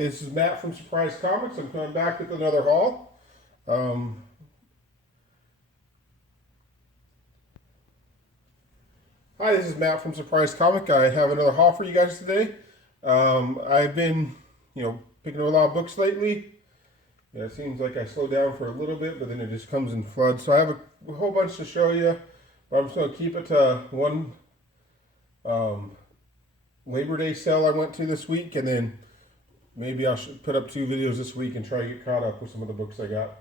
Hey, this is Matt from Surprise Comics. I'm coming back with another haul. Hi, this is Matt from Surprise Comic. I have another haul for you guys today. I've been, picking up a lot of books lately. Yeah, it seems like I slow down for a little bit, but then it just comes in floods. So I have a whole bunch to show you, but I'm just going to keep it to one Labor Day sale I went to this week, and then maybe I should put up 2 videos this week and try to get caught up with some of the books I got.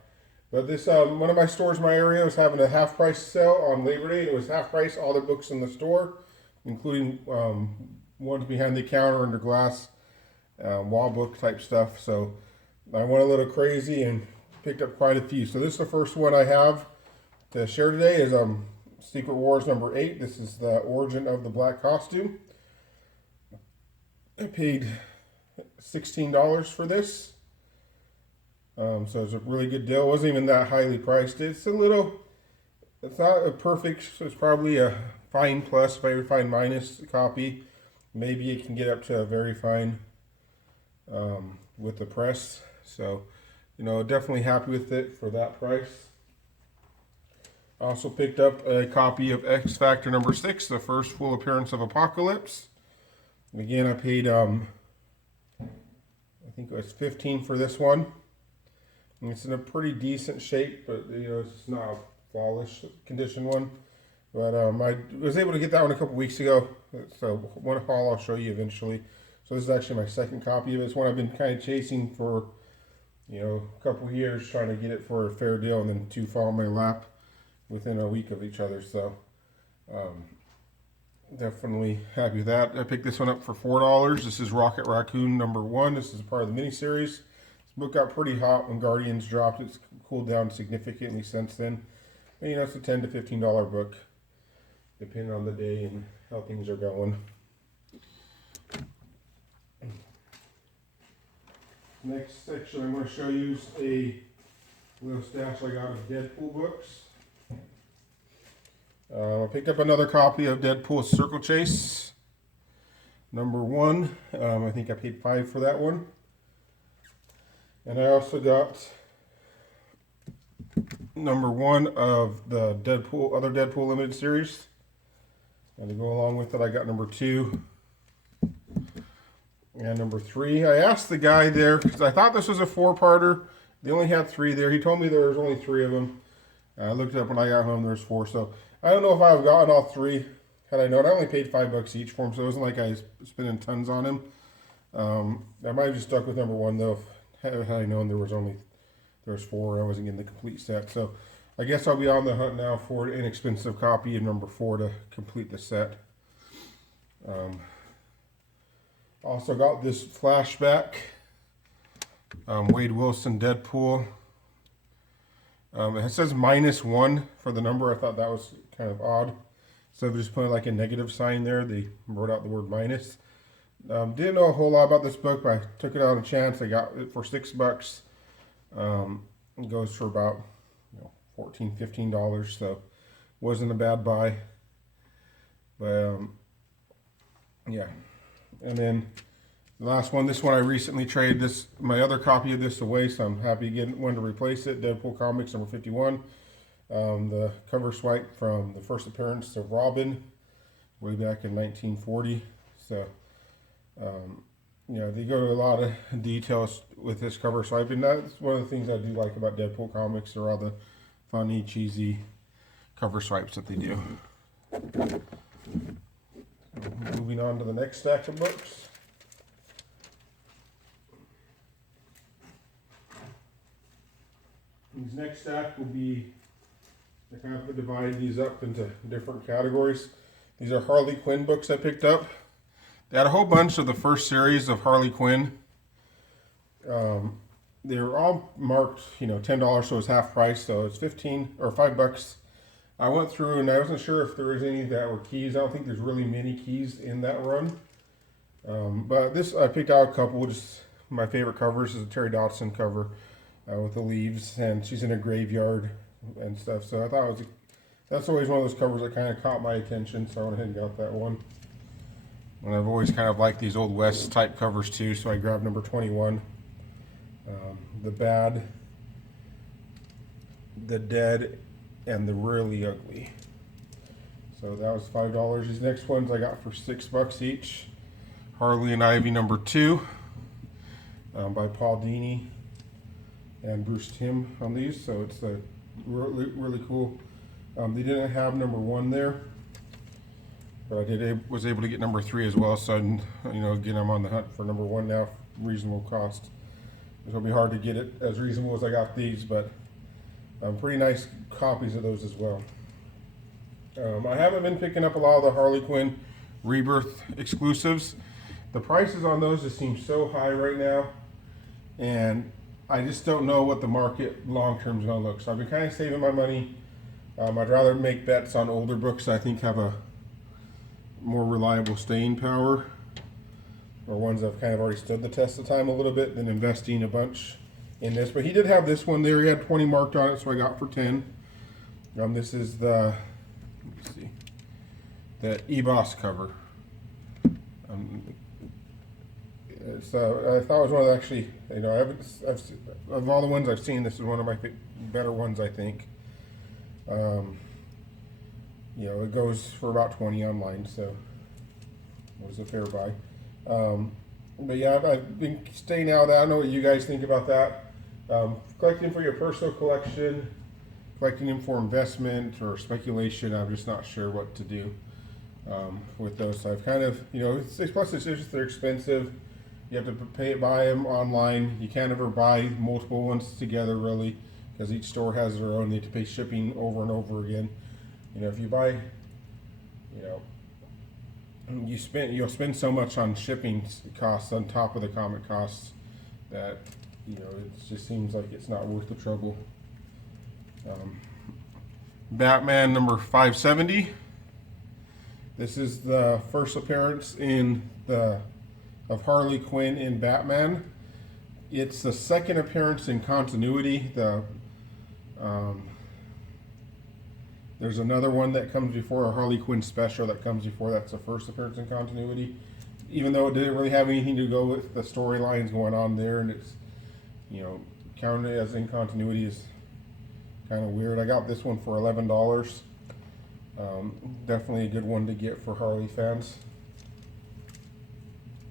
But this one of my stores in my area was having a half price sale on Labor Day. It was half price all the books in the store, including ones behind the counter under glass, wall book type stuff. So I went a little crazy and picked up quite a few. So this is the first one I have to share today is Secret Wars number 8. This is the origin of the black costume. I paid $16 for this. So it's a really good deal. It wasn't even that highly priced. It's not a perfect, so it's probably a fine plus, very fine minus copy. Maybe it can get up to a very fine with the press. So, definitely happy with it for that price. I also picked up a copy of X Factor number 6, the first full appearance of Apocalypse. Again, I paid, I think it was $15 for this one. And it's in a pretty decent shape, but it's not a flawless condition one. But I was able to get that one a couple weeks ago. So one haul I'll show you eventually. So this is actually my second copy of it. It's one I've been kind of chasing for, a couple of years, trying to get it for a fair deal, and then 2 fall in my lap within a week of each other. So definitely happy with that. I picked this one up for $4. This is Rocket Raccoon number 1. This is part of the miniseries. This book got pretty hot when Guardians dropped. It's cooled down significantly since then. And, it's a $10 to $15 book, depending on the day and how things are going. Next section I'm going to show you is a little stash I got of Deadpool books. I picked up another copy of Deadpool Circle Chase number 1. I think I paid $5 for that one. And I also got number 1 of the other Deadpool limited series. And to go along with it, I got number 2 and number 3. I asked the guy there, because I thought this was a 4-parter. They only had 3 there. He told me there was only 3 of them. I looked it up when I got home, there's 4. So I don't know if I would have gotten all 3 had I known. I only paid $5 each for them, so it wasn't like I was spending tons on him. I might have just stuck with number 1 though. Had I known there was 4, I wasn't getting the complete set. So I guess I'll be on the hunt now for an inexpensive copy of number 4 to complete the set. Also got this flashback, Wade Wilson Deadpool. It says -1 for the number. I thought that was kind of odd. So just putting like a negative sign there, they wrote out the word minus. Didn't know a whole lot about this book, but I took it on a chance. I got it for $6. It goes for about $14, $15, so wasn't a bad buy. But yeah. And then the last one, this one I recently traded my other copy of this away, so I'm happy to get one to replace it. Deadpool Comics number 51. The cover swipe from the first appearance of Robin way back in 1940. So they go to a lot of details with this cover swipe, and that's one of the things I do like about Deadpool Comics. They're all the funny, cheesy cover swipes that they do. Moving on to the next stack of books. These next stack will be, I kind of divide these up into different categories. These are Harley Quinn books I picked up. They had a whole bunch of the first series of Harley Quinn. They were all marked, $10, so it's half price, so it's $15 or $5. I went through and I wasn't sure if there was any that were keys. I don't think there's really many keys in that run. But this, I picked out a couple. Just my favorite covers is a Terry Dodson cover with the leaves, and she's in a graveyard and stuff. So I thought that's always one of those covers that kind of caught my attention, so I went ahead and got that one. And I've always kind of liked these Old West type covers too, so I grabbed number 21. the Bad, the Dead, and the Really Ugly. So that was $5. These next ones I got for $6 each. Harley and Ivy #2 by Paul Dini and Bruce Timm on these. So it's a really cool. They didn't have #1 there, but I was able to get #3 as well. So again, I'm on the hunt for #1 now, reasonable cost. It'll be hard to get it as reasonable as I got these, but pretty nice copies of those as well. I haven't been picking up a lot of the Harley Quinn Rebirth exclusives. The prices on those just seem so high right now, and I just don't know what the market long term is going to look. So I've been kind of saving my money. I'd rather make bets on older books that I think have a more reliable staying power, or ones that have kind of already stood the test of time a little bit, than investing a bunch in this. But he did have this one there. He had 20 marked on it, so I got for 10. This is the, let's see, the EBOS cover. I thought it was one of the, actually, of all the ones I've seen, this is one of my better ones, I think. It goes for about 20 online, so it was a fair buy. But yeah, I've been staying out of that. I don't know what you guys think about that. Collecting for your personal collection, collecting them for investment or speculation, I'm just not sure what to do with those. So I've kind of, plus it's just they're expensive. You have to buy them online. You can't ever buy multiple ones together, really, because each store has their own. You have to pay shipping over and over again. If you buy, you'll spend so much on shipping costs on top of the comic costs that it just seems like it's not worth the trouble. Batman #570. This is the first appearance of Harley Quinn in Batman. It's the second appearance in continuity. There's another one that comes before, a Harley Quinn special that comes before. That's the first appearance in continuity, even though it didn't really have anything to go with the storylines going on there, and it's counted as in continuity is kind of weird. I got this one for $11. Definitely a good one to get for Harley fans.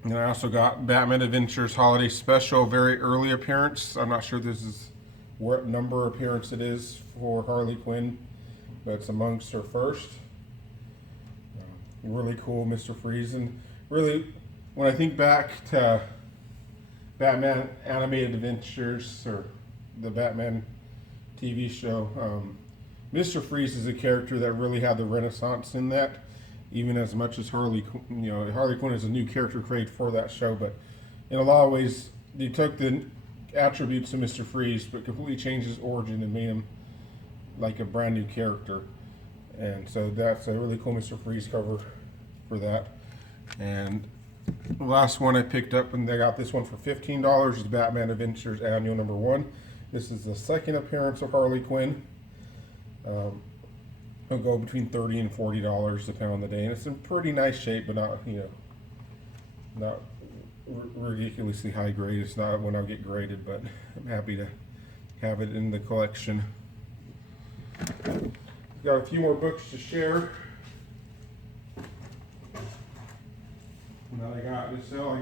And I also got Batman Adventures Holiday Special, very early appearance. I'm not sure this is what number appearance it is for Harley Quinn, but it's amongst her first. Really cool, Mr. Freeze. And really, when I think back to Batman Animated Adventures, or the Batman TV show, Mr. Freeze is a character that really had the renaissance in that, even as much as Harley Quinn is a new character created for that show, but in a lot of ways, they took the attributes of Mr. Freeze, but completely changed his origin and made him like a brand new character. And so that's a really cool Mr. Freeze cover for that. And the last one I picked up, and I got this one for $15, is Batman Adventures Annual #1. This is the second appearance of Harley Quinn. It'll go between $30 and $40 depending on the day, and it's in pretty nice shape, but not ridiculously high grade. It's not when I'll get graded, but I'm happy to have it in the collection. Got a few more books to share. And then I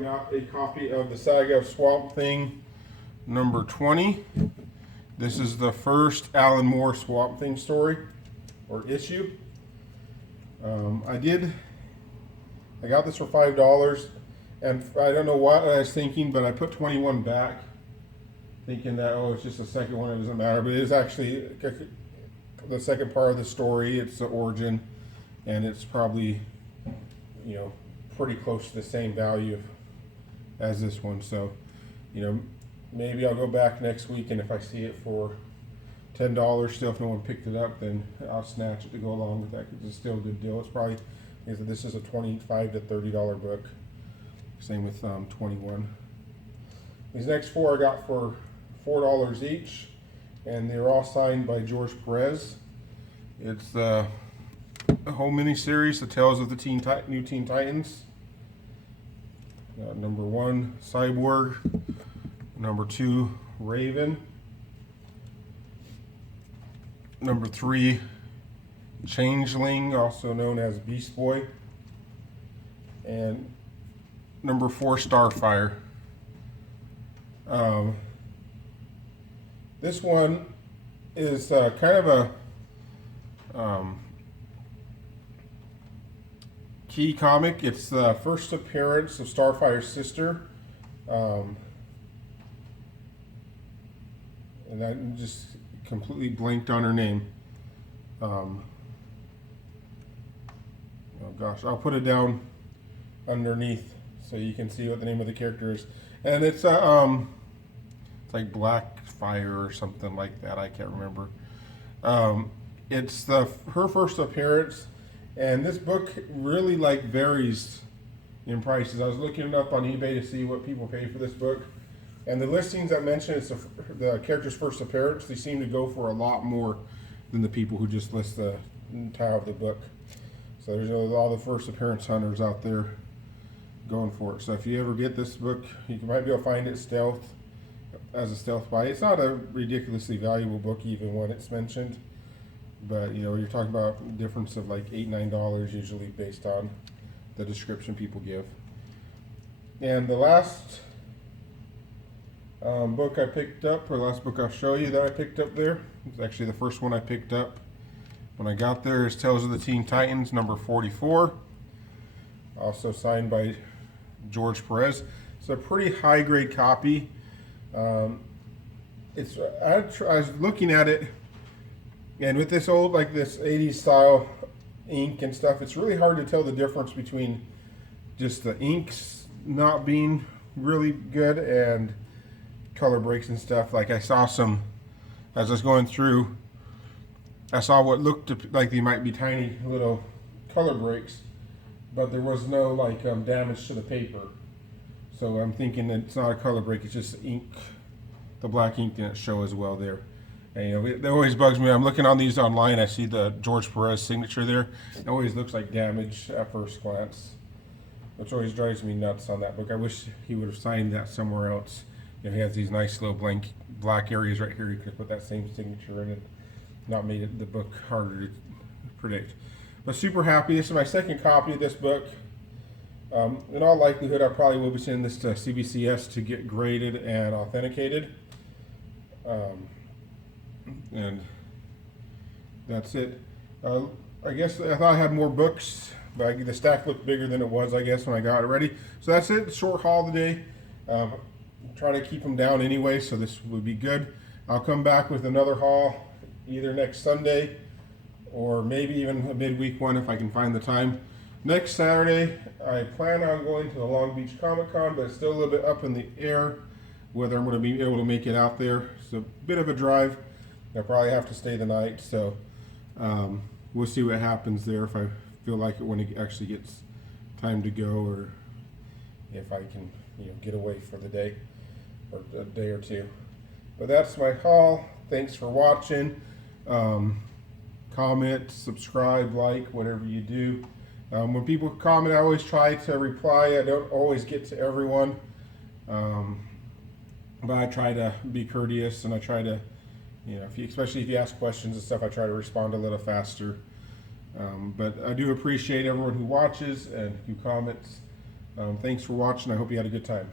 got a copy of the Saga of Swamp Thing #20. This is the first Alan Moore Swamp Thing story or issue. I got this for $5, and I don't know what I was thinking, but I put 21 back, thinking that, it's just the second one, it doesn't matter, but it is actually the second part of the story. It's the origin, and it's probably, pretty close to the same value as this one. So, maybe I'll go back next week, and if I see it for $10 still, if no one picked it up, then I'll snatch it to go along with that, because it's still a good deal. It's probably, this is a $25 to $30 book. Same with 21. These next four I got for $4 each, and they're all signed by George Perez. It's the whole miniseries, The Tales of the New Teen Titans. #1, Cyborg. Number 2, Raven. Number 3, Changeling, also known as Beast Boy. And number 4, Starfire. This one is kind of a key comic. It's the first appearance of Starfire's sister. And I just completely blanked on her name. Oh gosh, I'll put it down underneath so you can see what the name of the character is. And it's like Black Fire or something like that. I can't remember. It's her first appearance, and this book really varies in prices. I was looking it up on eBay to see what people pay for this book, and the listings that mention it's the character's first appearance, they seem to go for a lot more than the people who just list the entire of the book. So there's a lot of first appearance hunters out there going for it. So if you ever get this book, you might be able to find it as a stealth buy. It's not a ridiculously valuable book even when it's mentioned, but you're talking about a difference of $8-9 usually based on the description people give. And the last book I picked up, or last book I'll show you that I picked up there, it's actually the first one I picked up when I got there, is Tales of the Teen Titans number 44, also signed by George Perez. It's a pretty high grade copy. I was looking at it, and with this old this 80s style ink and stuff, it's really hard to tell the difference between just the inks not being really good and color breaks and stuff. I saw some, as I was going through, I saw what looked like they might be tiny little color breaks, but there was no damage to the paper. So I'm thinking that it's not a color break, it's just ink. The black ink didn't show as well there. And it always bugs me. I'm looking on these online, I see the George Perez signature there. It always looks like damage at first glance, which always drives me nuts on that book. I wish he would have signed that somewhere else. He has these nice little black areas right here. He could put that same signature in it, not made the book harder to predict. But super happy. This is my second copy of this book. In all likelihood, I probably will be sending this to CBCS to get graded and authenticated. And that's it. I guess I thought I had more books, but the stack looked bigger than it was, I guess, when I got it ready. So that's it. Short haul today. I'm trying to keep them down anyway, so this would be good. I'll come back with another haul either next Sunday or maybe even a midweek one if I can find the time. Next Saturday, I plan on going to the Long Beach Comic Con, but it's still a little bit up in the air whether I'm going to be able to make it out there. It's a bit of a drive. I'll probably have to stay the night, so we'll see what happens there, if I feel like it when it actually gets time to go, or if I can get away for the day or a day or two. But that's my haul. Thanks for watching. Comment, subscribe, like, whatever you do. When people comment, I always try to reply. I don't always get to everyone, but I try to be courteous, and I try to, especially if you ask questions and stuff, I try to respond a little faster. But I do appreciate everyone who watches and who comments. Thanks for watching. I hope you had a good time.